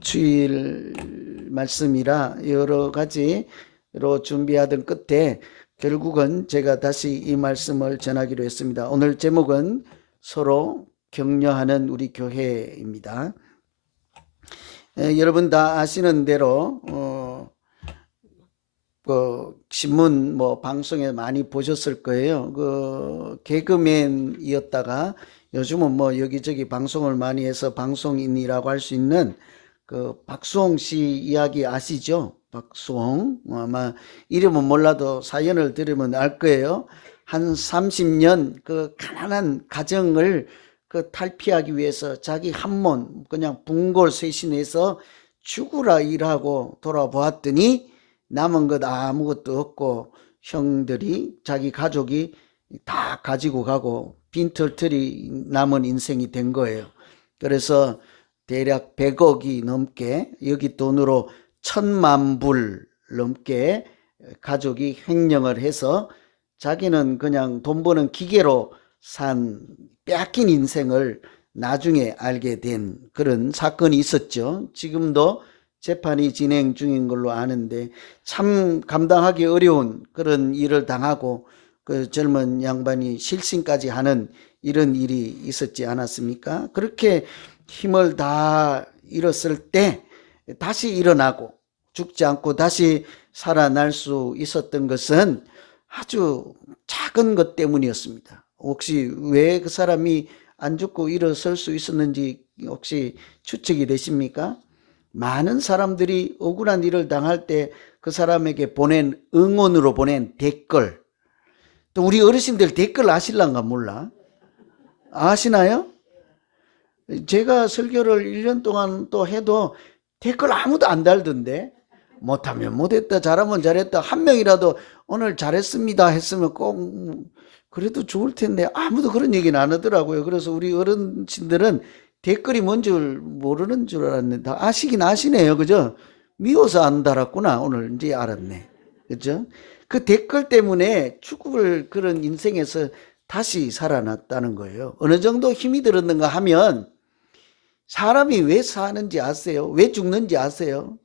주일 말씀이라 여러 가지로 준비하던 끝에 결국은 제가 다시 이 말씀을 전하기로 했습니다. 오늘 제목은 서로 격려하는 우리 교회입니다. 여러분 다 아시는 대로 신문 방송에 많이 보셨을 거예요. 개그맨이었다가 요즘은 여기저기 방송을 많이 해서 방송인이라고 할 수 있는 박수홍 씨 이야기 아시죠? 박수홍. 아마 이름은 몰라도 사연을 들으면 알 거예요. 한 30년 가난한 가정을 탈피하기 위해서 자기 한몸 그냥 분골쇄신해서 죽으라 일하고 돌아보았더니 남은 것 아무것도 없고 형들이 자기 가족이 다 가지고 가고 빈털터리 남은 인생이 된 거예요. 그래서 대략 100억이 넘게, 여기 돈으로 1000만 불 넘게 가족이 횡령을 해서 자기는 그냥 돈 버는 기계로 산 빼앗긴 인생을 나중에 알게 된 그런 사건이 있었죠. 지금도 재판이 진행 중인 걸로 아는데 참 감당하기 어려운 그런 일을 당하고 그 젊은 양반이 실신까지 하는 이런 일이 있었지 않았습니까? 그렇게 힘을 다 잃었을 때 다시 일어나고 죽지 않고 다시 살아날 수 있었던 것은 아주 작은 것 때문이었습니다. 혹시 왜 그 사람이 안 죽고 일어설 수 있었는지 혹시 추측이 되십니까? 많은 사람들이 억울한 일을 당할 때 그 사람에게 보낸 응원으로 보낸 댓글, 또 우리 어르신들 댓글 아실란가 몰라? 아시나요? 제가 설교를 1년 동안 또 해도 댓글 아무도 안 달던데, 못하면 못했다, 잘하면 잘했다, 한 명이라도 오늘 잘했습니다 했으면 꼭 그래도 좋을 텐데 아무도 그런 얘기는 안 하더라고요. 그래서 우리 어른신들은 댓글이 뭔 줄 모르는 줄 알았는데 다 아시긴 아시네요. 그죠? 미워서 안 달았구나. 오늘 이제 알았네. 그죠? 그 댓글 때문에 축구를 그런 인생에서 다시 살아났다는 거예요. 어느 정도 힘이 들었는가 하면 사람이 왜 사는지 아세요? 왜 죽는지 아세요?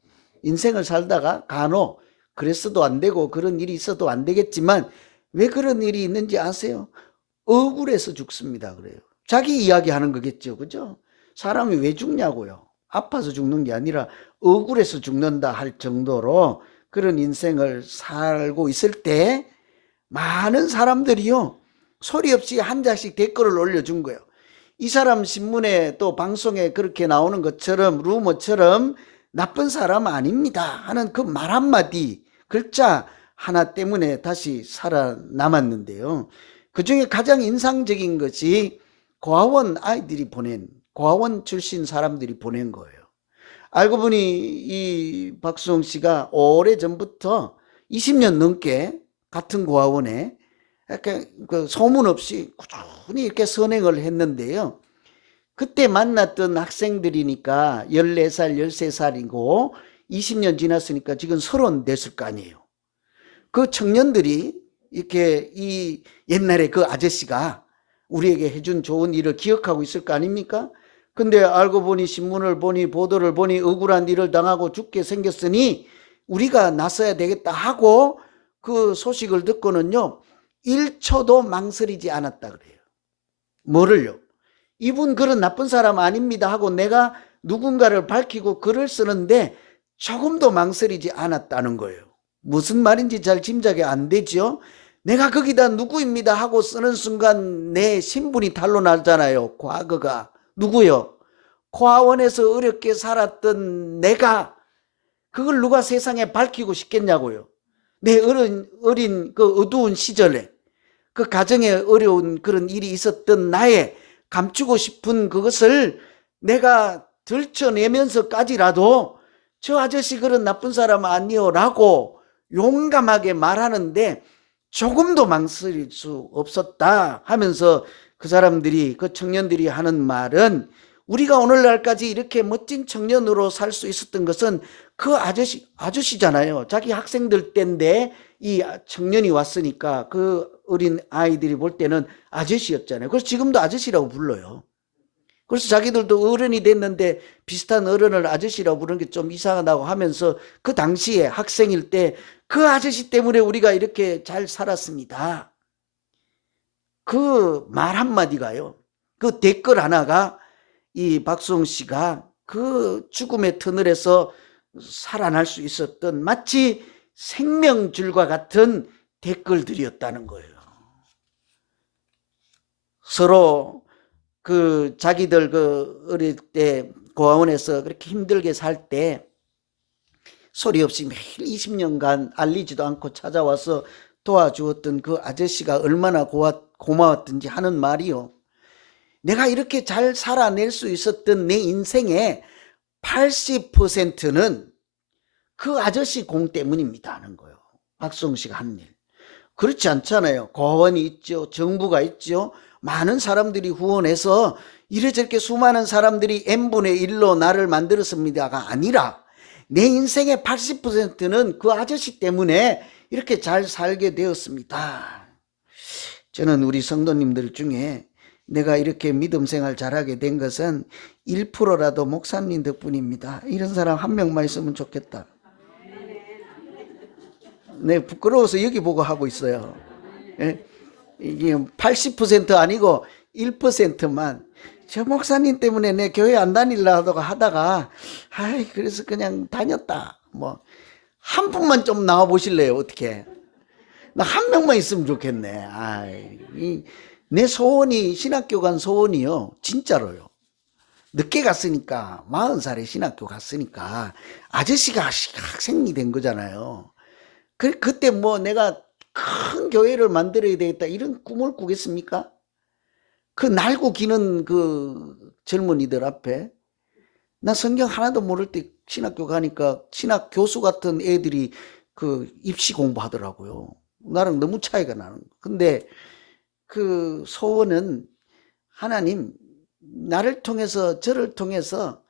인생을 살다가 간혹 그랬어도 안 되고 그런 일이 있어도 안 되겠지만 왜 그런 일이 있는지 아세요? 억울해서 죽습니다. 그래요. 자기 이야기하는 거겠죠. 그죠? 사람이 왜 죽냐고요. 아파서 죽는 게 아니라 억울해서 죽는다 할 정도로 그런 인생을 살고 있을 때 많은 사람들이요, 소리 없이 한 장씩 댓글을 올려준 거예요. 이 사람 신문에 또 방송에 그렇게 나오는 것처럼 루머처럼 나쁜 사람 아닙니다 하는 그 말 한마디, 글자 하나 때문에 다시 살아남았는데요. 그중에 가장 인상적인 것이 고아원 아이들이 보낸, 고아원 출신 사람들이 보낸 거예요. 알고 보니 이 박수홍 씨가 오래전부터 20년 넘게 같은 고아원에 이렇게 소문 없이 꾸준히 이렇게 선행을 했는데요. 그때 만났던 학생들이니까 14살, 13살이고 20년 지났으니까 지금 30 됐을 거 아니에요. 그 청년들이 이렇게 이 옛날에 그 아저씨가 우리에게 해준 좋은 일을 기억하고 있을 거 아닙니까? 근데 알고 보니 신문을 보니 보도를 보니 억울한 일을 당하고 죽게 생겼으니 우리가 나서야 되겠다 하고 그 소식을 듣고는요, 1초도 망설이지 않았다 그래요. 뭐를요? 이분 그런 나쁜 사람 아닙니다 하고 내가 누군가를 밝히고 글을 쓰는데 조금도 망설이지 않았다는 거예요. 무슨 말인지 잘 짐작이 안 되죠? 내가 거기다 누구입니다 하고 쓰는 순간 내 신분이 탄로나잖아요. 과거가. 누구요? 고아원에서 어렵게 살았던 내가 그걸 누가 세상에 밝히고 싶겠냐고요. 내 어린 그 어두운 시절에 그 가정에 어려운 그런 일이 있었던 나의 감추고 싶은 그것을 내가 들춰내면서까지라도 저 아저씨 그런 나쁜 사람 아니요 라고 용감하게 말하는데 조금도 망설일 수 없었다 하면서 그 사람들이, 그 청년들이 하는 말은 우리가 오늘날까지 이렇게 멋진 청년으로 살 수 있었던 것은 그 아저씨잖아요. 자기 학생들 때인데 이 청년이 왔으니까 그 어린 아이들이 볼 때는 아저씨였잖아요. 그래서 지금도 아저씨라고 불러요. 그래서 자기들도 어른이 됐는데 비슷한 어른을 아저씨라고 부르는 게 좀 이상하다고 하면서 그 당시에 학생일 때 그 아저씨 때문에 우리가 이렇게 잘 살았습니다. 그 말 한마디가요. 그 댓글 하나가 이 박수홍 씨가 그 죽음의 터널에서 살아날 수 있었던 마치 생명줄과 같은 댓글들이었다는 거예요. 서로 그 자기들 그 어릴 때 고아원에서 그렇게 힘들게 살 때 소리 없이 매일 20년간 알리지도 않고 찾아와서 도와주었던 그 아저씨가 얼마나 고마웠던지 하는 말이요. 내가 이렇게 잘 살아낼 수 있었던 내 인생의 80%는 그 아저씨 공 때문입니다 하는 거예요. 박수홍 씨가 한 일. 그렇지 않잖아요. 고아원이 있죠. 정부가 있죠. 많은 사람들이 후원해서 이래저렇게 수많은 사람들이 n분의 1로 나를 만들었습니다가 아니라 내 인생의 80%는 그 아저씨 때문에 이렇게 잘 살게 되었습니다. 저는 우리 성도님들 중에 내가 이렇게 믿음 생활 잘하게 된 것은 1%라도 목사님 덕분입니다. 이런 사람 한 명만 있으면 좋겠다. 네, 부끄러워서 여기 보고 하고 있어요. 예? 이게 80% 아니고 1%만 저 목사님 때문에 내 교회 안 다니려고 하다가 그래서 그냥 다녔다. 뭐 한 분만 좀 나와 보실래요? 어떻게? 나 한 명만 있으면 좋겠네. 내 소원이 신학교 간 소원이요. 진짜로요. 늦게 갔으니까 40살에 신학교 갔으니까 아저씨가 학생이 된 거잖아요. 그때 뭐 내가 큰 교회를 만들어야 되겠다 이런 꿈을 꾸겠습니까? 그 날고 기는 그 젊은이들 앞에 나 성경 하나도 모를 때 신학교 가니까 신학 교수 같은 애들이 그 입시 공부하더라고요. 나랑 너무 차이가 나는 거예요. 근데 그 소원은 하나님 나를 통해서 저를 통해서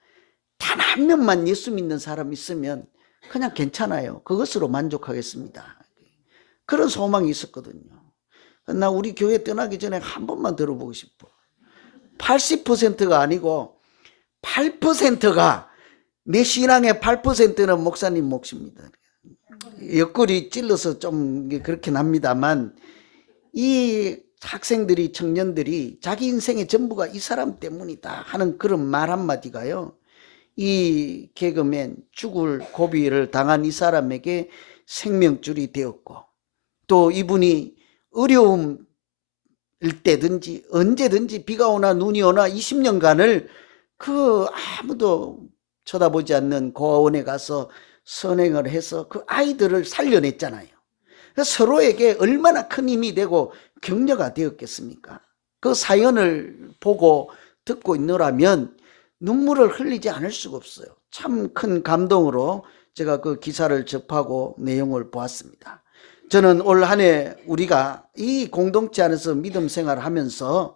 단 한 명만 예수 믿는 사람 있으면 그냥 괜찮아요. 그것으로 만족하겠습니다. 그런 소망이 있었거든요. 나 우리 교회 떠나기 전에 한 번만 들어보고 싶어. 80%가 아니고 8%가 내 신앙의 8%는 목사님 몫입니다. 옆구리 찔러서 좀 그렇게 납니다만 이 학생들이 청년들이 자기 인생의 전부가 이 사람 때문이다 하는 그런 말 한마디가요. 이 개그맨 죽을 고비를 당한 이 사람에게 생명줄이 되었고 또 이분이 어려움일 때든지 언제든지 비가 오나 눈이 오나 20년간을 그 아무도 쳐다보지 않는 고아원에 가서 선행을 해서 그 아이들을 살려냈잖아요. 서로에게 얼마나 큰 힘이 되고 격려가 되었겠습니까? 그 사연을 보고 듣고 있노라면 눈물을 흘리지 않을 수가 없어요. 참 큰 감동으로 제가 그 기사를 접하고 내용을 보았습니다. 저는 올 한 해 우리가 이 공동체 안에서 믿음 생활을 하면서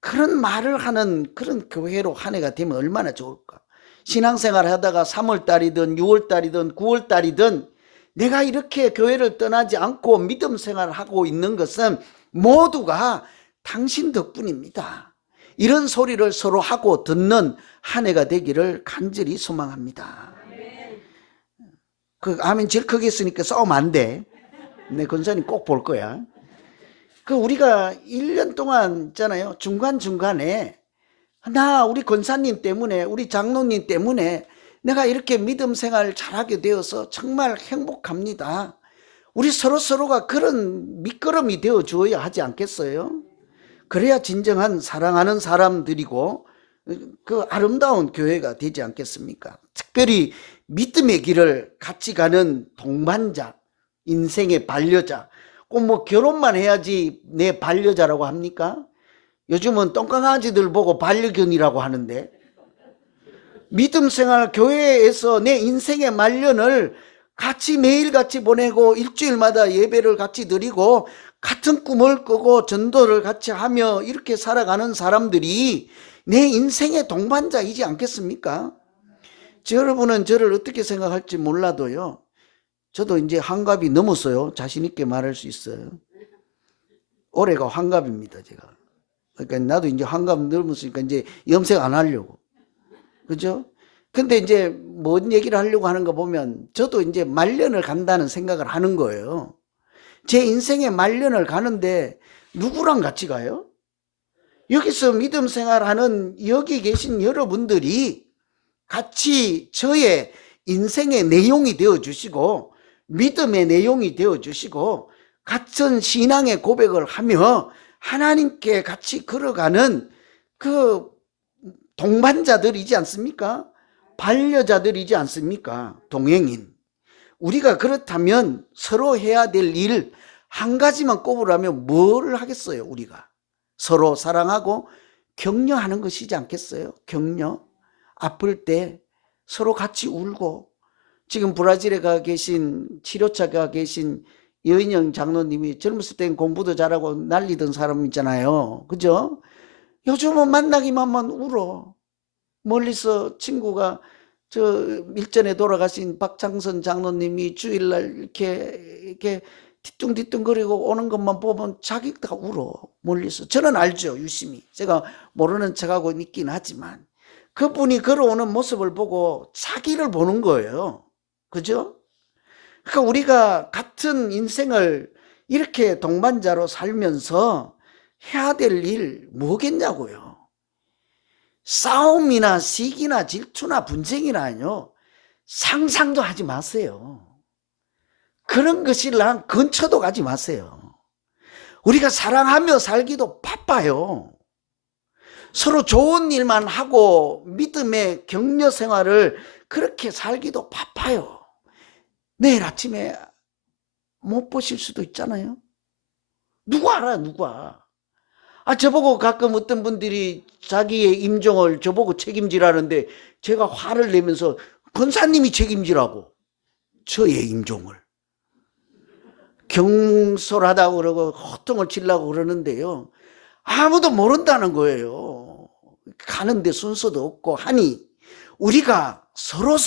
그런 말을 하는 그런 교회로 한 해가 되면 얼마나 좋을까. 신앙생활을 하다가 3월달이든 6월달이든 9월달이든 내가 이렇게 교회를 떠나지 않고 믿음 생활을 하고 있는 것은 모두가 당신 덕분입니다. 이런 소리를 서로 하고 듣는 한 해가 되기를 간절히 소망합니다. 그 아멘 제일 크게 했으니까 싸우면 안 돼. 내 권사님 꼭 볼 거야. 그 우리가 1년 동안 있잖아요. 중간중간에 우리 권사님 때문에 우리 장로님 때문에 내가 이렇게 믿음 생활 잘하게 되어서 정말 행복합니다. 우리 서로가 그런 밑거름이 되어 주어야 하지 않겠어요? 그래야 진정한 사랑하는 사람들이고 그 아름다운 교회가 되지 않겠습니까? 특별히 믿음의 길을 같이 가는 동반자, 인생의 반려자. 꼭 뭐 결혼만 해야지 내 반려자라고 합니까? 요즘은 똥강아지들 보고 반려견이라고 하는데 믿음 생활 교회에서 내 인생의 말년을 같이 매일같이 보내고 일주일마다 예배를 같이 드리고 같은 꿈을 꾸고 전도를 같이 하며 이렇게 살아가는 사람들이 내 인생의 동반자이지 않겠습니까? 여러분은 저를 어떻게 생각할지 몰라도요. 저도 이제 환갑이 넘었어요. 자신 있게 말할 수 있어요. 올해가 환갑입니다. 제가 그러니까 나도 이제 환갑 넘었으니까 이제 염색 안 하려고. 그죠? 근데 이제 뭔 얘기를 하려고 하는 거 보면 저도 이제 말년을 간다는 생각을 하는 거예요. 제 인생의 말년을 가는데 누구랑 같이 가요? 여기서 믿음 생활하는 여기 계신 여러분들이 같이 저의 인생의 내용이 되어주시고 믿음의 내용이 되어주시고 같은 신앙의 고백을 하며 하나님께 같이 걸어가는 그 동반자들이지 않습니까? 반려자들이지 않습니까? 동행인. 우리가 그렇다면 서로 해야 될 일 한 가지만 꼽으라면 뭘 하겠어요? 우리가 서로 사랑하고 격려하는 것이지 않겠어요? 격려. 아플 때 서로 같이 울고, 지금 브라질에 가 계신 치료차 가 계신 여인영 장로님이 젊었을 땐 공부도 잘하고 난리던 사람 있잖아요. 그죠? 요즘은 만나기만 하면 울어. 멀리서 친구가 저 밀전에 돌아가신 박창선 장로님이 주일날 이렇게 뒤뚱뒤뚱거리고 오는 것만 보면 자기가 울어. 멀리서. 저는 알죠, 유심히. 제가 모르는 척하고 있긴 하지만 그분이 걸어오는 모습을 보고 자기를 보는 거예요. 그죠? 그러니까 우리가 같은 인생을 이렇게 동반자로 살면서 해야 될 일 뭐겠냐고요. 싸움이나 시기나 질투나 분쟁이나요, 상상도 하지 마세요. 그런 것이랑 근처도 가지 마세요. 우리가 사랑하며 살기도 바빠요. 서로 좋은 일만 하고 믿음의 격려 생활을 그렇게 살기도 바빠요. 내일 아침에 못 보실 수도 있잖아요. 누가 알아, 누가. 저보고 가끔 어떤 분들이 자기의 임종을 저보고 책임지라는데 제가 화를 내면서 권사님이 책임지라고. 저의 임종을. 경솔하다고 그러고 호통을 치려고 그러는데요. 아무도 모른다는 거예요. 가는데 순서도 없고 하니 우리가 서로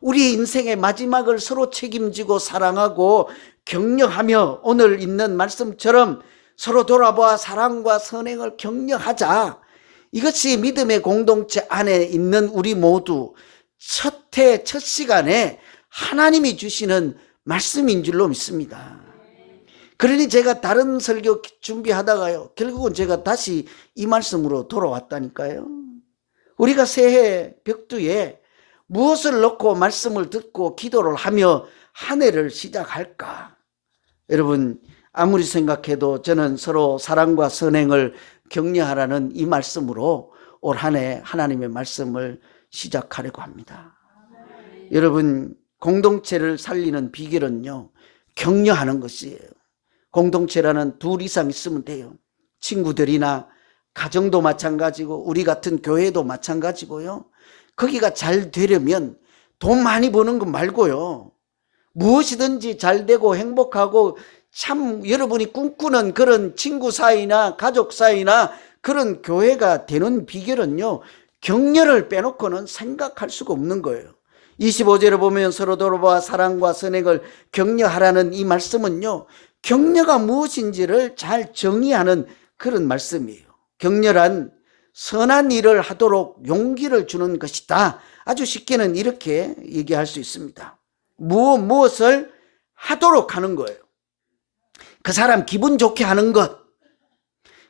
우리 인생의 마지막을 서로 책임지고 사랑하고 격려하며 오늘 있는 말씀처럼 서로 돌아보아 사랑과 선행을 격려하자. 이것이 믿음의 공동체 안에 있는 우리 모두 첫 시간에 하나님이 주시는 말씀인 줄로 믿습니다. 그러니 제가 다른 설교 준비하다가요, 결국은 제가 다시 이 말씀으로 돌아왔다니까요. 우리가 새해 벽두에 무엇을 놓고 말씀을 듣고 기도를 하며 한 해를 시작할까? 여러분, 아무리 생각해도 저는 서로 사랑과 선행을 격려하라는 이 말씀으로 올 한 해 하나님의 말씀을 시작하려고 합니다. 여러분, 공동체를 살리는 비결은요, 격려하는 것이에요. 공동체라는 둘 이상 있으면 돼요. 친구들이나 가정도 마찬가지고 우리 같은 교회도 마찬가지고요. 거기가 잘 되려면 돈 많이 버는 것 말고요, 무엇이든지 잘 되고 행복하고 참 여러분이 꿈꾸는 그런 친구 사이나 가족 사이나 그런 교회가 되는 비결은요, 격려를 빼놓고는 생각할 수가 없는 거예요. 25절을 보면 서로 돌아봐 사랑과 선행을 격려하라는 이 말씀은요, 격려가 무엇인지를 잘 정의하는 그런 말씀이에요. 격려란 선한 일을 하도록 용기를 주는 것이다. 아주 쉽게는 이렇게 얘기할 수 있습니다. 무엇을 하도록 하는 거예요. 그 사람 기분 좋게 하는 것,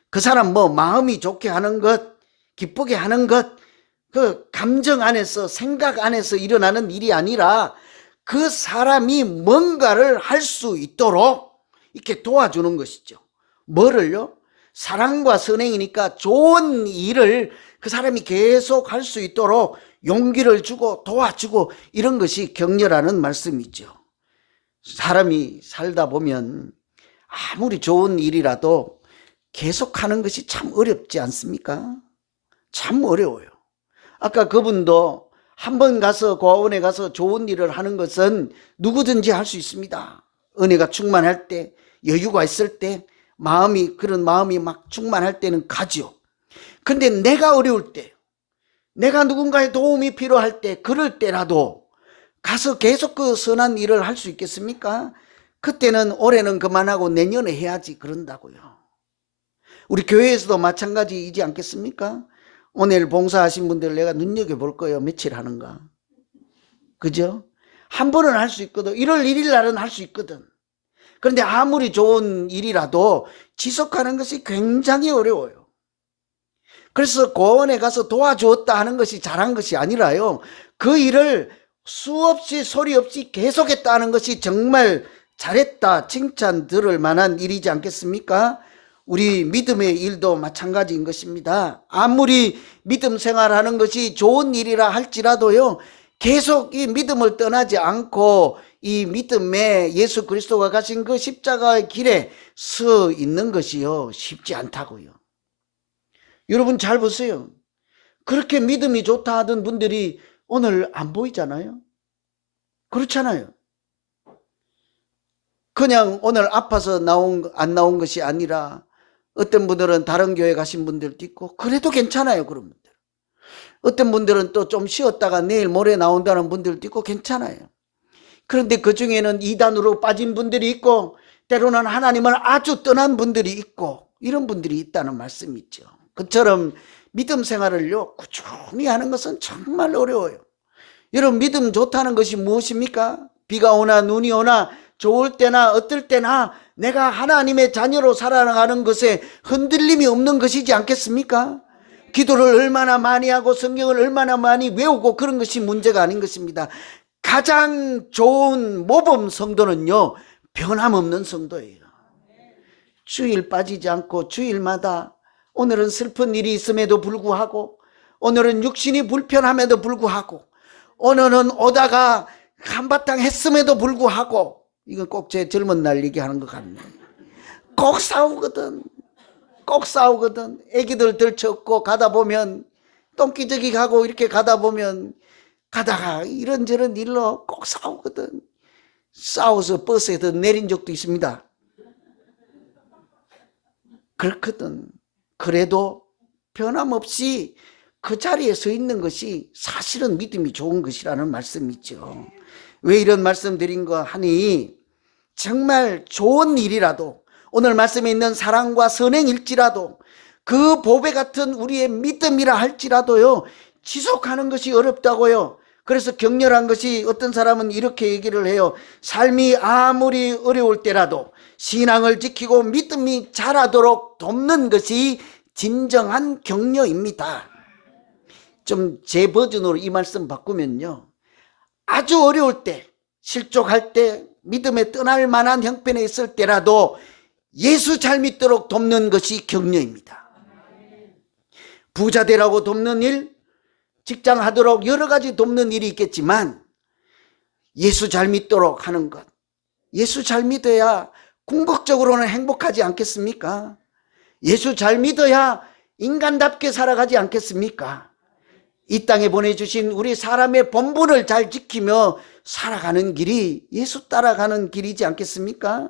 그 사람 마음이 좋게 하는 것, 기쁘게 하는 것, 그 감정 안에서 생각 안에서 일어나는 일이 아니라 그 사람이 뭔가를 할 수 있도록 이렇게 도와주는 것이죠. 뭐를요? 사랑과 선행이니까 좋은 일을 그 사람이 계속 할 수 있도록 용기를 주고 도와주고 이런 것이 격려라는 말씀이죠. 사람이 살다 보면 아무리 좋은 일이라도 계속하는 것이 참 어렵지 않습니까? 참 어려워요. 아까 그분도 한번 가서 고아원에 가서 좋은 일을 하는 것은 누구든지 할 수 있습니다. 은혜가 충만할 때, 여유가 있을 때, 그런 마음이 막 충만할 때는 가죠. 근데 내가 어려울 때, 내가 누군가의 도움이 필요할 때, 그럴 때라도 가서 계속 그 선한 일을 할 수 있겠습니까? 그때는 올해는 그만하고 내년에 해야지 그런다고요. 우리 교회에서도 마찬가지이지 않겠습니까? 오늘 봉사하신 분들 내가 눈여겨볼 거예요. 며칠 하는가. 그죠? 한 번은 할 수 있거든. 1월 1일 날은 할 수 있거든. 그런데 아무리 좋은 일이라도 지속하는 것이 굉장히 어려워요. 그래서 고원에 가서 도와주었다 하는 것이 잘한 것이 아니라요. 그 일을 수없이 소리 없이 계속했다 하는 것이 정말 잘했다 칭찬 들을 만한 일이지 않겠습니까? 우리 믿음의 일도 마찬가지인 것입니다. 아무리 믿음 생활하는 것이 좋은 일이라 할지라도요, 계속 이 믿음을 떠나지 않고 이 믿음에 예수 그리스도가 가신 그 십자가의 길에 서 있는 것이요, 쉽지 않다고요. 여러분 잘 보세요. 그렇게 믿음이 좋다 하던 분들이 오늘 안 보이잖아요. 그렇잖아요. 그냥 오늘 아파서 안 나온 것이 아니라 어떤 분들은 다른 교회 가신 분들도 있고 그래도 괜찮아요. 그런 분들. 어떤 분들은 또 좀 쉬었다가 내일 모레 나온다는 분들도 있고 괜찮아요. 그런데 그 중에는 이단으로 빠진 분들이 있고 때로는 하나님을 아주 떠난 분들이 있고 이런 분들이 있다는 말씀이죠. 그처럼 믿음 생활을요 꾸준히 하는 것은 정말 어려워요. 여러분 믿음 좋다는 것이 무엇입니까? 비가 오나 눈이 오나 좋을 때나 어떨 때나 내가 하나님의 자녀로 살아가는 것에 흔들림이 없는 것이지 않겠습니까? 기도를 얼마나 많이 하고 성경을 얼마나 많이 외우고 그런 것이 문제가 아닌 것입니다. 가장 좋은 모범 성도는요 변함없는 성도예요. 주일 빠지지 않고 주일마다 오늘은 슬픈 일이 있음에도 불구하고 오늘은 육신이 불편함에도 불구하고 오늘은 오다가 한바탕 했음에도 불구하고 이건 꼭 제 젊은 날 얘기하는 것 같네. 꼭 싸우거든. 꼭 싸우거든. 애기들 들쳐업고 가다 보면 똥기저귀 가고 이렇게 가다 보면 가다가 이런저런 일로 꼭 싸우거든. 싸워서 버스에서 내린 적도 있습니다. 그렇거든. 그래도 변함없이 그 자리에 서 있는 것이 사실은 믿음이 좋은 것이라는 말씀이죠. 왜 이런 말씀 드린 거 하니 정말 좋은 일이라도 오늘 말씀에 있는 사랑과 선행일지라도 그 보배 같은 우리의 믿음이라 할지라도요 지속하는 것이 어렵다고요. 그래서 격렬한 것이 어떤 사람은 이렇게 얘기를 해요. 삶이 아무리 어려울 때라도 신앙을 지키고 믿음이 자라도록 돕는 것이 진정한 격려입니다. 좀 제 버전으로 이 말씀 바꾸면요. 아주 어려울 때, 실족할 때, 믿음에 떠날 만한 형편에 있을 때라도 예수 잘 믿도록 돕는 것이 격려입니다. 부자 되라고 돕는 일, 직장 하도록 여러 가지 돕는 일이 있겠지만 예수 잘 믿도록 하는 것. 예수 잘 믿어야 궁극적으로는 행복하지 않겠습니까? 예수 잘 믿어야 인간답게 살아가지 않겠습니까? 이 땅에 보내주신 우리 사람의 본분을 잘 지키며 살아가는 길이 예수 따라가는 길이지 않겠습니까?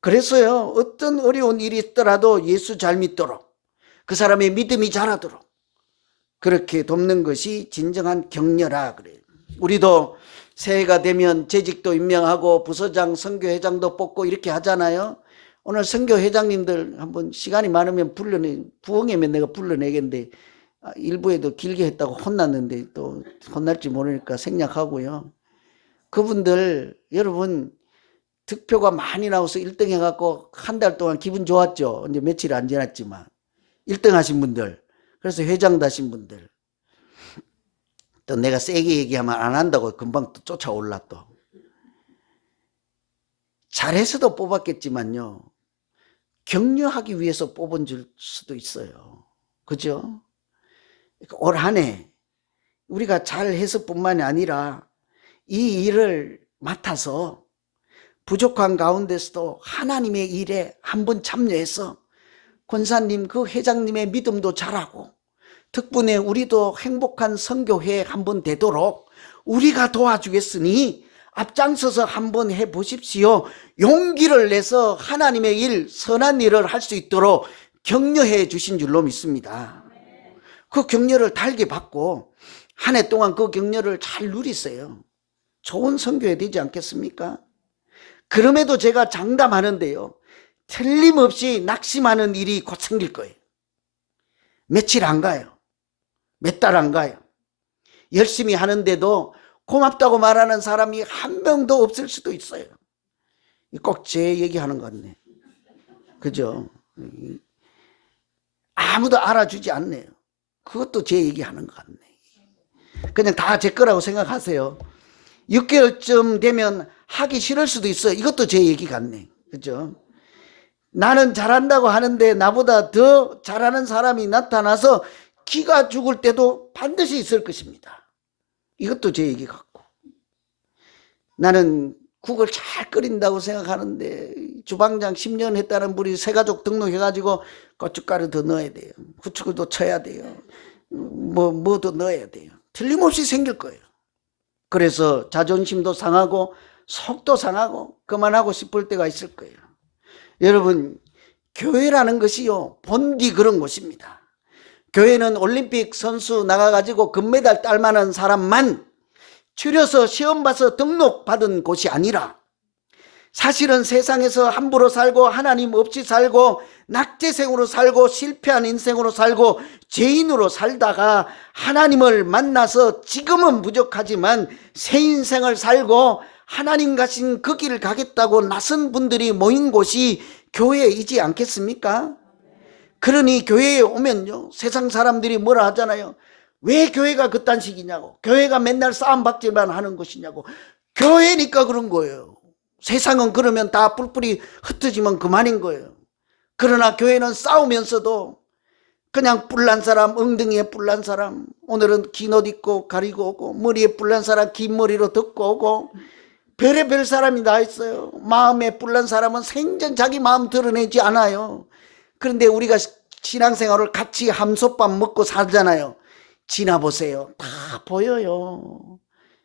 그래서요 어떤 어려운 일이 있더라도 예수 잘 믿도록 그 사람의 믿음이 자라도록 그렇게 돕는 것이 진정한 격려라 그래요. 우리도 새해가 되면 재직도 임명하고 부서장 선교회장도 뽑고 이렇게 하잖아요. 오늘 선교회장님들 한번 시간이 많으면 부엉이면 내가 불러내겠는데 일부에도 길게 했다고 혼났는데 또 혼날지 모르니까 생략하고요. 그분들 여러분 득표가 많이 나와서 1등 해갖고 한 달 동안 기분 좋았죠. 이제 며칠 안 지났지만 1등 하신 분들 그래서 회장 다신 분들 또 내가 세게 얘기하면 안 한다고 금방 또 쫓아올라 또 잘해서도 뽑았겠지만요 격려하기 위해서 뽑은 줄 수도 있어요. 그죠? 올 한 해 우리가 잘해서 뿐만이 아니라 이 일을 맡아서 부족한 가운데서도 하나님의 일에 한번 참여해서 권사님 그 회장님의 믿음도 자라고 덕분에 우리도 행복한 선교회 한번 되도록 우리가 도와주겠으니 앞장서서 한번 해보십시오. 용기를 내서 하나님의 일 선한 일을 할 수 있도록 격려해 주신 줄로 믿습니다. 그 격려를 달게 받고 한 해 동안 그 격려를 잘 누리세요. 좋은 선교회 되지 않겠습니까? 그럼에도 제가 장담하는데요 틀림없이 낙심하는 일이 곧 생길 거예요. 며칠 안 가요. 몇 달 안 가요. 열심히 하는데도 고맙다고 말하는 사람이 한 명도 없을 수도 있어요. 꼭 제 얘기하는 것 같네. 그죠? 아무도 알아주지 않네요. 그것도 제 얘기하는 것 같네. 그냥 다 제 거라고 생각하세요. 6개월쯤 되면 하기 싫을 수도 있어요. 이것도 제 얘기 같네. 그죠? 나는 잘한다고 하는데 나보다 더 잘하는 사람이 나타나서 기가 죽을 때도 반드시 있을 것입니다. 이것도 제 얘기 같고. 나는 국을 잘 끓인다고 생각하는데 주방장 10년 했다는 분이 새가족 등록해가지고 고춧가루 더 넣어야 돼요. 후추도 쳐야 돼요. 뭐도 넣어야 돼요. 틀림없이 생길 거예요. 그래서 자존심도 상하고 속도 상하고 그만하고 싶을 때가 있을 거예요. 여러분, 교회라는 것이요, 본디 그런 곳입니다. 교회는 올림픽 선수 나가가지고 금메달 딸 만한 사람만 줄여서 시험 봐서 등록받은 곳이 아니라 사실은 세상에서 함부로 살고 하나님 없이 살고 낙제생으로 살고 실패한 인생으로 살고 죄인으로 살다가 하나님을 만나서 지금은 부족하지만 새 인생을 살고 하나님 가신 그 길을 가겠다고 나선 분들이 모인 곳이 교회이지 않겠습니까? 그러니 교회에 오면요, 세상 사람들이 뭐라 하잖아요. 왜 교회가 그딴 식이냐고, 교회가 맨날 싸움박질만 하는 것이냐고. 교회니까 그런 거예요. 세상은 그러면 다 뿔뿔이 흩어지면 그만인 거예요. 그러나 교회는 싸우면서도 그냥 뿔난 사람, 엉덩이에 뿔난 사람, 오늘은 긴 옷 입고 가리고 오고, 머리에 뿔난 사람 긴 머리로 덮고 오고, 별의별 사람이 다 있어요. 마음에 뿔난 사람은 생전 자기 마음 드러내지 않아요. 그런데 우리가 신앙생활을 같이 함솥밥 먹고 살잖아요. 지나보세요. 다 보여요.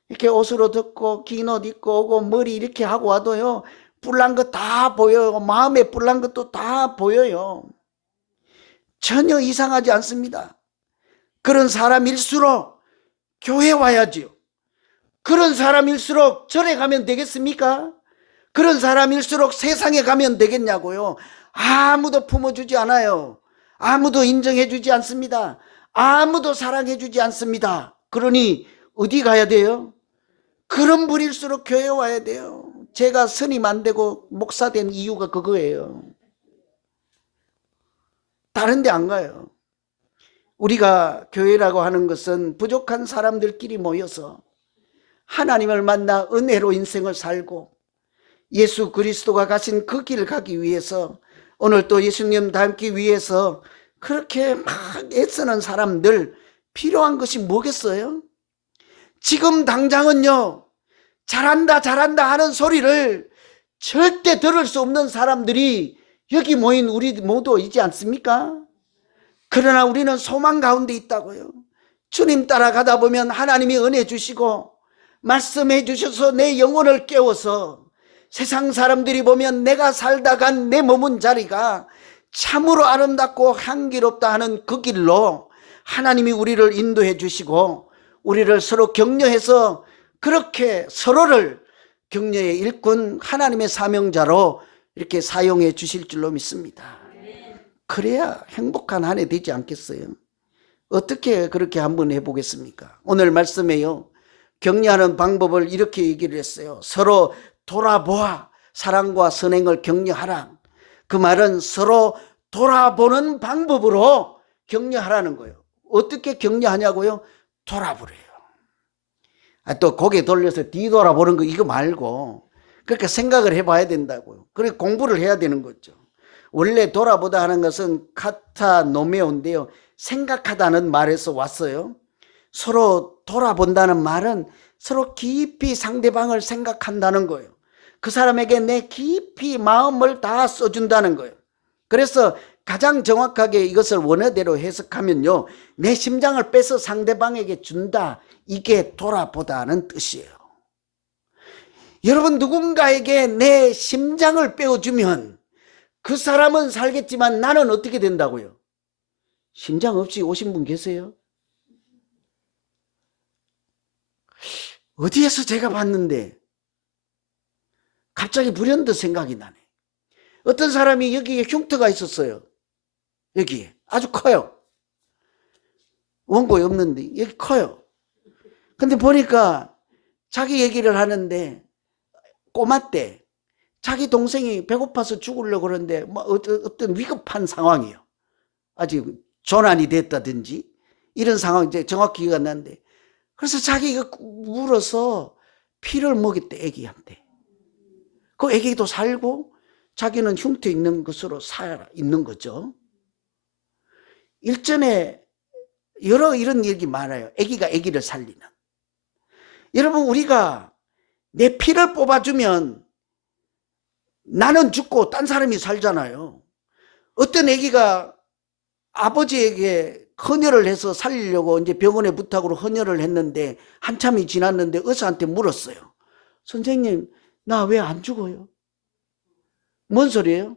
이렇게 옷으로 덮고 긴 옷 입고 오고 머리 이렇게 하고 와도요, 뿔난 거 다 보여요. 마음에 뿔난 것도 다 보여요. 전혀 이상하지 않습니다. 그런 사람일수록 교회 와야지요. 그런 사람일수록 절에 가면 되겠습니까? 그런 사람일수록 세상에 가면 되겠냐고요. 아무도 품어주지 않아요. 아무도 인정해주지 않습니다. 아무도 사랑해주지 않습니다. 그러니 어디 가야 돼요? 그런 분일수록 교회 와야 돼요. 제가 스님 안 되고 목사 된 이유가 그거예요. 다른 데 안 가요. 우리가 교회라고 하는 것은 부족한 사람들끼리 모여서 하나님을 만나 은혜로 인생을 살고 예수 그리스도가 가신 그 길을 가기 위해서, 오늘 또 예수님 닮기 위해서 그렇게 막 애쓰는 사람들, 필요한 것이 뭐겠어요? 지금 당장은요, 잘한다 잘한다 하는 소리를 절대 들을 수 없는 사람들이 여기 모인 우리 모두 있지 않습니까? 그러나 우리는 소망 가운데 있다고요. 주님 따라가다 보면 하나님이 은혜 주시고 말씀해 주셔서 내 영혼을 깨워서 세상 사람들이 보면 내가 살다 간 내 머문 자리가 참으로 아름답고 향기롭다 하는 그 길로 하나님이 우리를 인도해 주시고 우리를 서로 격려해서 그렇게 서로를 격려의 일꾼, 하나님의 사명자로 이렇게 사용해 주실 줄로 믿습니다. 그래야 행복한 한 해 되지 않겠어요? 어떻게 그렇게 한번 해보겠습니까? 오늘 말씀에요, 격려하는 방법을 이렇게 얘기를 했어요. 서로 돌아보아 사랑과 선행을 격려하라. 그 말은 서로 돌아보는 방법으로 격려하라는 거예요. 어떻게 격려하냐고요? 돌아보래요. 또 고개 돌려서 뒤돌아보는 거 이거 말고 그렇게 생각을 해봐야 된다고요. 그렇게 공부를 해야 되는 거죠. 원래 돌아보다 하는 것은 카타노메오인데요, 생각하다는 말에서 왔어요. 서로 돌아본다는 말은 서로 깊이 상대방을 생각한다는 거예요. 그 사람에게 내 깊이 마음을 다 써준다는 거예요. 그래서 가장 정확하게 이것을 원어대로 해석하면요, 내 심장을 빼서 상대방에게 준다, 이게 돌아보다는 뜻이에요. 여러분, 누군가에게 내 심장을 빼어주면 그 사람은 살겠지만 나는 어떻게 된다고요? 심장 없이 오신 분 계세요? 어디에서 제가 봤는데 갑자기 불현듯 생각이 나네. 어떤 사람이 여기에 흉터가 있었어요. 여기에 아주 커요. 원고에 없는데 여기 커요. 근데 보니까 자기 얘기를 하는데 꼬마 때 자기 동생이 배고파서 죽으려고 그러는데 뭐 어떤 위급한 상황이에요. 아직 전환이 됐다든지 이런 상황 이제 정확히 기억이 안 나는데, 그래서 자기가 물어서 피를 먹였대, 애기한테. 그 애기도 살고 자기는 흉터 있는 것으로 살아 있는 거죠. 일전에 여러 이런 얘기 많아요. 애기가 애기를 살리는. 여러분, 우리가 내 피를 뽑아주면 나는 죽고 딴 사람이 살잖아요. 어떤 애기가 아버지에게 헌혈을 해서 살리려고 이제 병원에 부탁으로 헌혈을 했는데 한참이 지났는데 의사한테 물었어요. 선생님, 나 왜 안 죽어요? 뭔 소리예요?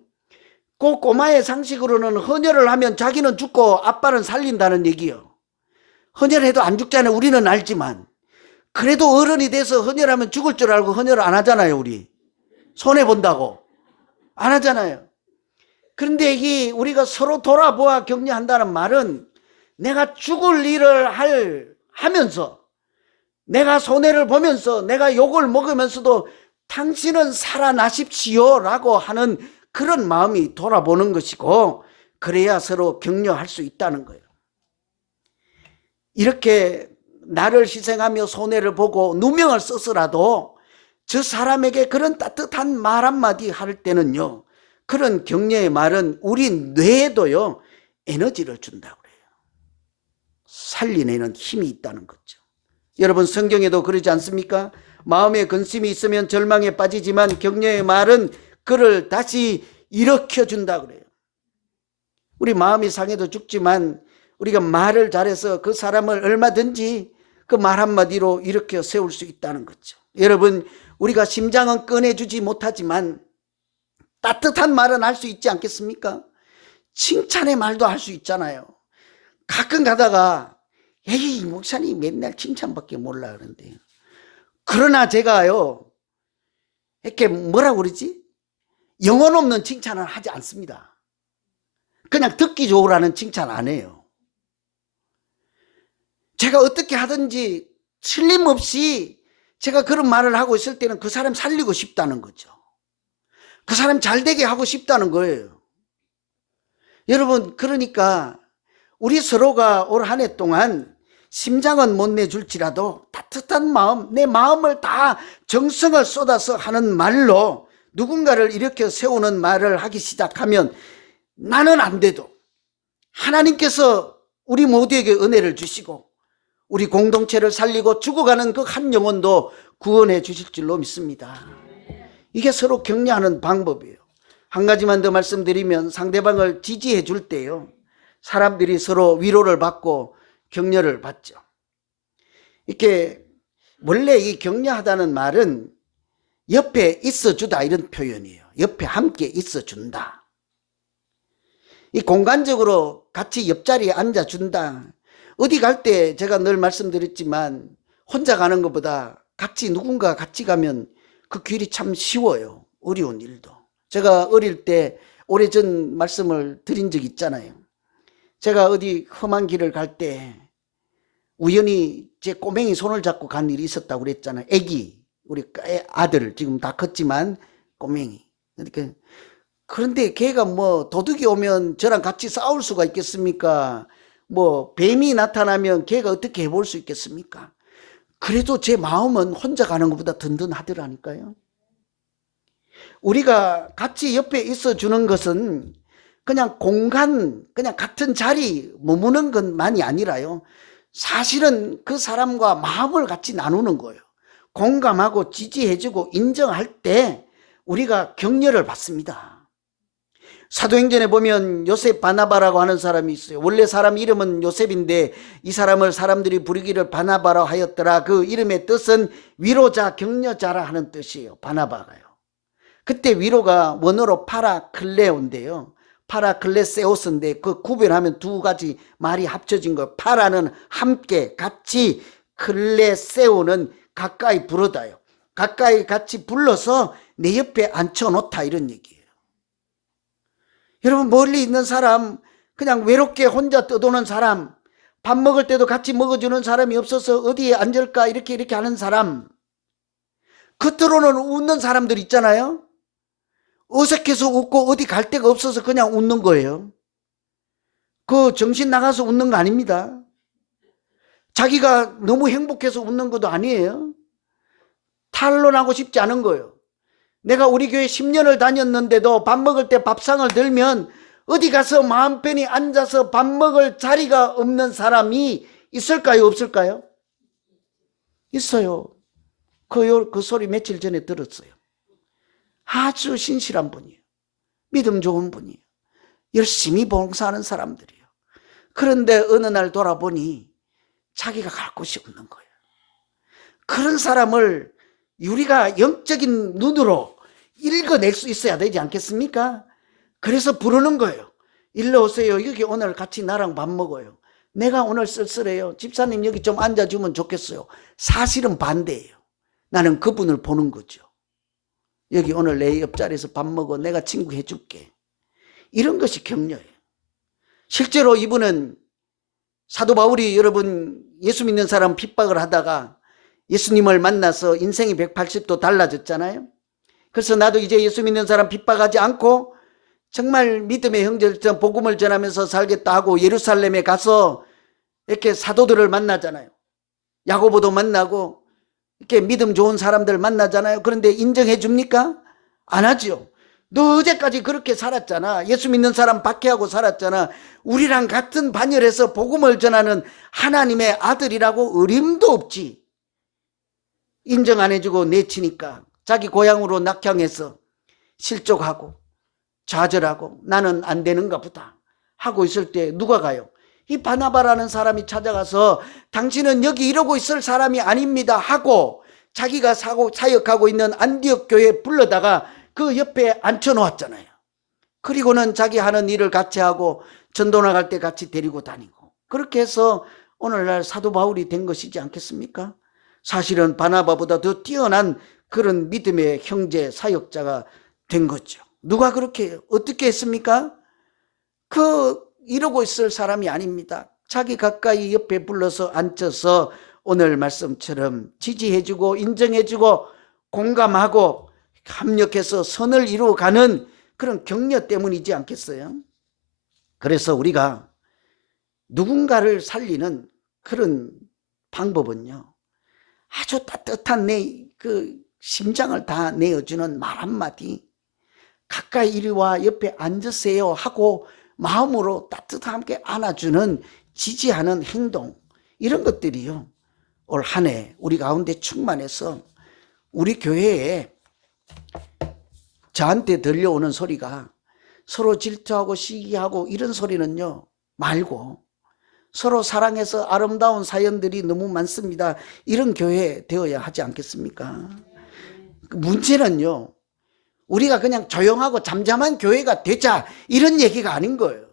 그 꼬마의 상식으로는 헌혈을 하면 자기는 죽고 아빠는 살린다는 얘기요. 헌혈해도 안 죽잖아요. 우리는 알지만. 그래도 어른이 돼서 헌혈하면 죽을 줄 알고 헌혈을 안 하잖아요. 우리 손해본다고 안 하잖아요. 그런데 이 우리가 서로 돌아보아 격려한다는 말은 내가 죽을 일을 하면서 내가 손해를 보면서 내가 욕을 먹으면서도 당신은 살아나십시오 라고 하는 그런 마음이 돌아보는 것이고, 그래야 서로 격려할 수 있다는 거예요. 이렇게 나를 희생하며 손해를 보고 누명을 써서라도 저 사람에게 그런 따뜻한 말 한마디 할 때는요, 그런 격려의 말은 우리 뇌에도요 에너지를 준다고 그래요. 살려내는 힘이 있다는 거죠. 여러분, 성경에도 그러지 않습니까? 마음에 근심이 있으면 절망에 빠지지만 격려의 말은 그를 다시 일으켜준다 그래요. 우리 마음이 상해도 죽지만 우리가 말을 잘해서 그 사람을 얼마든지 그 말 한마디로 일으켜 세울 수 있다는 거죠. 여러분, 우리가 심장은 꺼내주지 못하지만 따뜻한 말은 할 수 있지 않겠습니까? 칭찬의 말도 할 수 있잖아요. 가끔 가다가 에이, 목사님 맨날 칭찬밖에 몰라 그러는데요. 그러나 제가요, 이렇게 뭐라고 그러지? 영혼 없는 칭찬은 하지 않습니다. 그냥 듣기 좋으라는 칭찬 안 해요. 제가 어떻게 하든지 틀림없이 제가 그런 말을 하고 있을 때는 그 사람 살리고 싶다는 거죠. 그 사람 잘 되게 하고 싶다는 거예요. 여러분, 그러니까 우리 서로가 올 한 해 동안 심장은 못 내줄지라도 따뜻한 마음, 내 마음을 다 정성을 쏟아서 하는 말로 누군가를 일으켜 세우는 말을 하기 시작하면 나는 안 돼도 하나님께서 우리 모두에게 은혜를 주시고 우리 공동체를 살리고 죽어가는 그 한 영혼도 구원해 주실 줄로 믿습니다. 이게 서로 격려하는 방법이에요. 한 가지만 더 말씀드리면, 상대방을 지지해 줄 때요, 사람들이 서로 위로를 받고 격려를 받죠. 이렇게 원래 이 격려하다는 말은 옆에 있어주다 이런 표현이에요. 옆에 함께 있어준다. 이 공간적으로 같이 옆자리에 앉아준다. 어디 갈 때 제가 늘 말씀드렸지만 혼자 가는 것보다 같이 누군가 같이 가면 그 길이 참 쉬워요. 어려운 일도. 제가 어릴 때 오래전 말씀을 드린 적 있잖아요. 제가 어디 험한 길을 갈 때 우연히 제 꼬맹이 손을 잡고 간 일이 있었다고 그랬잖아요. 애기, 우리 아들, 지금 다 컸지만 꼬맹이. 그런데 걔가 뭐 도둑이 오면 저랑 같이 싸울 수가 있겠습니까? 뭐 뱀이 나타나면 걔가 어떻게 해볼 수 있겠습니까? 그래도 제 마음은 혼자 가는 것보다 든든하더라니까요. 우리가 같이 옆에 있어주는 것은 그냥 공간, 그냥 같은 자리 머무는 것만이 아니라요, 사실은 그 사람과 마음을 같이 나누는 거예요. 공감하고 지지해주고 인정할 때 우리가 격려를 받습니다. 사도행전에 보면 요셉 바나바라고 하는 사람이 있어요. 원래 사람 이름은 요셉인데 이 사람을 사람들이 부르기를 바나바라 하였더라. 그 이름의 뜻은 위로자, 격려자라 하는 뜻이에요. 바나바가요. 그때 위로가 원어로 파라클레오인데요, 파라클레세오스인데 그 구별하면 두 가지 말이 합쳐진 거예요. 파라는 함께 같이, 클레세오는 가까이 부르다요. 가까이 같이 불러서 내 옆에 앉혀놓다 이런 얘기예요. 여러분, 멀리 있는 사람, 그냥 외롭게 혼자 떠도는 사람, 밥 먹을 때도 같이 먹어주는 사람이 없어서 어디에 앉을까 이렇게 하는 사람, 겉으로는 웃는 사람들 있잖아요. 어색해서 웃고 어디 갈 데가 없어서 그냥 웃는 거예요. 그 정신 나가서 웃는 거 아닙니다. 자기가 너무 행복해서 웃는 것도 아니에요. 탄론하고 싶지 않은 거예요. 내가 우리 교회 10년을 다녔는데도 밥 먹을 때 밥상을 들면 어디 가서 마음 편히 앉아서 밥 먹을 자리가 없는 사람이 있을까요? 없을까요? 있어요. 그 소리 며칠 전에 들었어요. 아주 신실한 분이에요. 믿음 좋은 분이에요. 열심히 봉사하는 사람들이에요. 그런데 어느 날 돌아보니 자기가 갈 곳이 없는 거예요. 그런 사람을 우리가 영적인 눈으로 읽어낼 수 있어야 되지 않겠습니까? 그래서 부르는 거예요. 일로 오세요. 여기 오늘 같이 나랑 밥 먹어요. 내가 오늘 쓸쓸해요. 집사님 여기 좀 앉아주면 좋겠어요. 사실은 반대예요. 나는 그분을 보는 거죠. 여기 오늘 내 옆자리에서 밥 먹어. 내가 친구 해줄게. 이런 것이 격려예요. 실제로 이분은 사도 바울이 여러분 예수 믿는 사람 핍박을 하다가 예수님을 만나서 인생이 180도 달라졌잖아요. 그래서 나도 이제 예수 믿는 사람 핍박하지 않고 정말 믿음의 형제들 복음을 전하면서 살겠다 하고 예루살렘에 가서 이렇게 사도들을 만나잖아요. 야고보도 만나고 이렇게 믿음 좋은 사람들 만나잖아요. 그런데 인정해 줍니까? 안 하죠. 너 어제까지 그렇게 살았잖아. 예수 믿는 사람 박해하고 살았잖아. 우리랑 같은 반열에서 복음을 전하는 하나님의 아들이라고 어림도 없지. 인정 안 해주고 내치니까 자기 고향으로 낙향해서 실족하고 좌절하고 나는 안 되는가 보다 하고 있을 때 누가 가요? 이 바나바라는 사람이 찾아가서 당신은 여기 이러고 있을 사람이 아닙니다 하고 자기가 사역하고 있는 안디옥 교회에 불러다가 그 옆에 앉혀놓았잖아요. 그리고는 자기 하는 일을 같이 하고 전도 나갈 때 같이 데리고 다니고 그렇게 해서 오늘날 사도 바울이 된 것이지 않겠습니까? 사실은 바나바보다 더 뛰어난 그런 믿음의 형제 사역자가 된 거죠. 누가 그렇게 어떻게 했습니까? 이러고 있을 사람이 아닙니다. 자기 가까이 옆에 불러서 앉혀서 오늘 말씀처럼 지지해주고 인정해주고 공감하고 합력해서 선을 이루어가는 그런 격려 때문이지 않겠어요? 그래서 우리가 누군가를 살리는 그런 방법은요, 아주 따뜻한 그 심장을 다 내어주는 말 한마디, 가까이 이리 와 옆에 앉으세요 하고 마음으로 따뜻하게 안아주는 지지하는 행동, 이런 것들이요 올 한 해 우리 가운데 충만해서 우리 교회에 저한테 들려오는 소리가 서로 질투하고 시기하고 이런 소리는요 말고 서로 사랑해서 아름다운 사연들이 너무 많습니다. 이런 교회 되어야 하지 않겠습니까? 문제는요 우리가 그냥 조용하고 잠잠한 교회가 되자 이런 얘기가 아닌 거예요.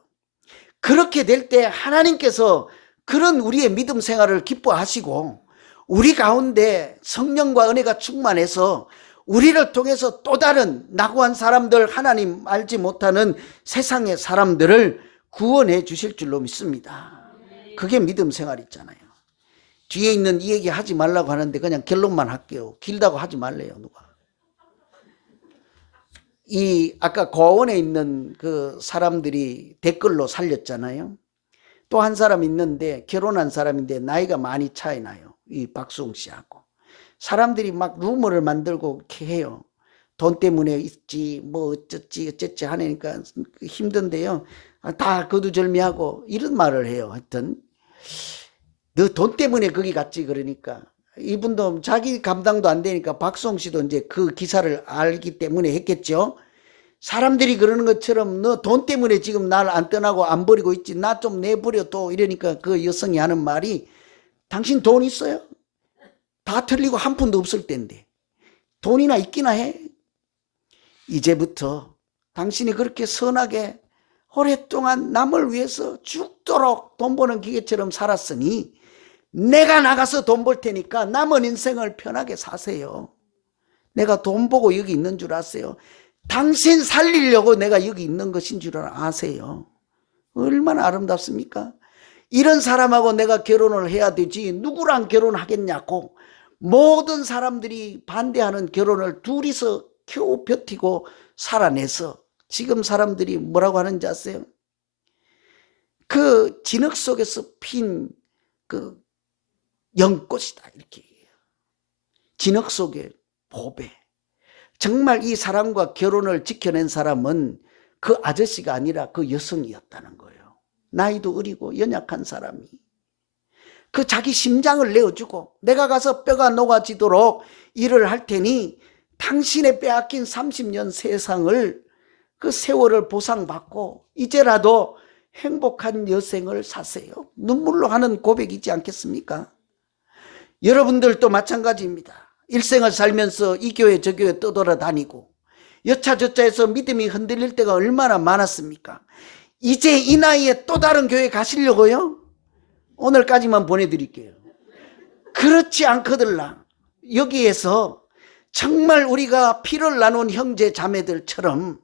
그렇게 될 때 하나님께서 그런 우리의 믿음 생활을 기뻐하시고 우리 가운데 성령과 은혜가 충만해서 우리를 통해서 또 다른 낙후한 사람들, 하나님 알지 못하는 세상의 사람들을 구원해 주실 줄로 믿습니다. 그게 믿음 생활 있잖아요. 뒤에 있는 이 얘기 하지 말라고 하는데 그냥 결론만 할게요. 길다고 하지 말래요 누가. 아까 고원에 있는 그 사람들이 댓글로 살렸잖아요. 또 한 사람 있는데 결혼한 사람인데 나이가 많이 차이 나요. 이 박수홍 씨하고. 사람들이 막 루머를 만들고 이렇게 해요. 돈 때문에 있지 뭐 어쩌지 하니까 힘든데요. 다 거두절미하고 이런 말을 해요. 하여튼 너 돈 때문에 거기 갔지 그러니까. 이분도 자기 감당도 안 되니까 박수홍 씨도 이제 그 기사를 알기 때문에 했겠죠. 사람들이 그러는 것처럼 너 돈 때문에 지금 날 안 떠나고 안 버리고 있지 나 좀 내버려 또 이러니까 그 여성이 하는 말이 당신 돈 있어요? 다 틀리고 한 푼도 없을 텐데 돈이나 있기나 해? 이제부터 당신이 그렇게 선하게 오랫동안 남을 위해서 죽도록 돈 버는 기계처럼 살았으니 내가 나가서 돈 벌 테니까 남은 인생을 편하게 사세요. 내가 돈 보고 여기 있는 줄 아세요? 당신 살리려고 내가 여기 있는 것인 줄 아세요? 얼마나 아름답습니까? 이런 사람하고 내가 결혼을 해야 되지 누구랑 결혼하겠냐고 모든 사람들이 반대하는 결혼을 둘이서 겨우 버티고 살아내서 지금 사람들이 뭐라고 하는지 아세요? 그 진흙 속에서 핀 그 연꽃이다 이렇게 얘기해요. 진흙 속의 보배. 정말 이 사람과 결혼을 지켜낸 사람은 그 아저씨가 아니라 그 여성이었다는 거예요. 나이도 어리고 연약한 사람이. 그 자기 심장을 내어주고 내가 가서 뼈가 녹아지도록 일을 할 테니 당신의 빼앗긴 30년 세상을 그 세월을 보상받고 이제라도 행복한 여생을 사세요. 눈물로 하는 고백이지 않겠습니까? 여러분들도 마찬가지입니다. 일생을 살면서 이 교회 저 교회 떠돌아다니고 여차저차해서 믿음이 흔들릴 때가 얼마나 많았습니까? 이제 이 나이에 또 다른 교회 가시려고요? 오늘까지만 보내드릴게요. 그렇지 않거들라. 여기에서 정말 우리가 피를 나눈 형제 자매들처럼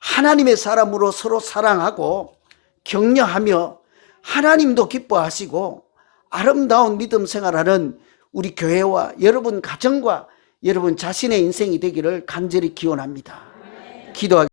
하나님의 사람으로 서로 사랑하고 격려하며 하나님도 기뻐하시고 아름다운 믿음 생활하는 우리 교회와 여러분 가정과 여러분 자신의 인생이 되기를 간절히 기원합니다. 기도하겠습니다.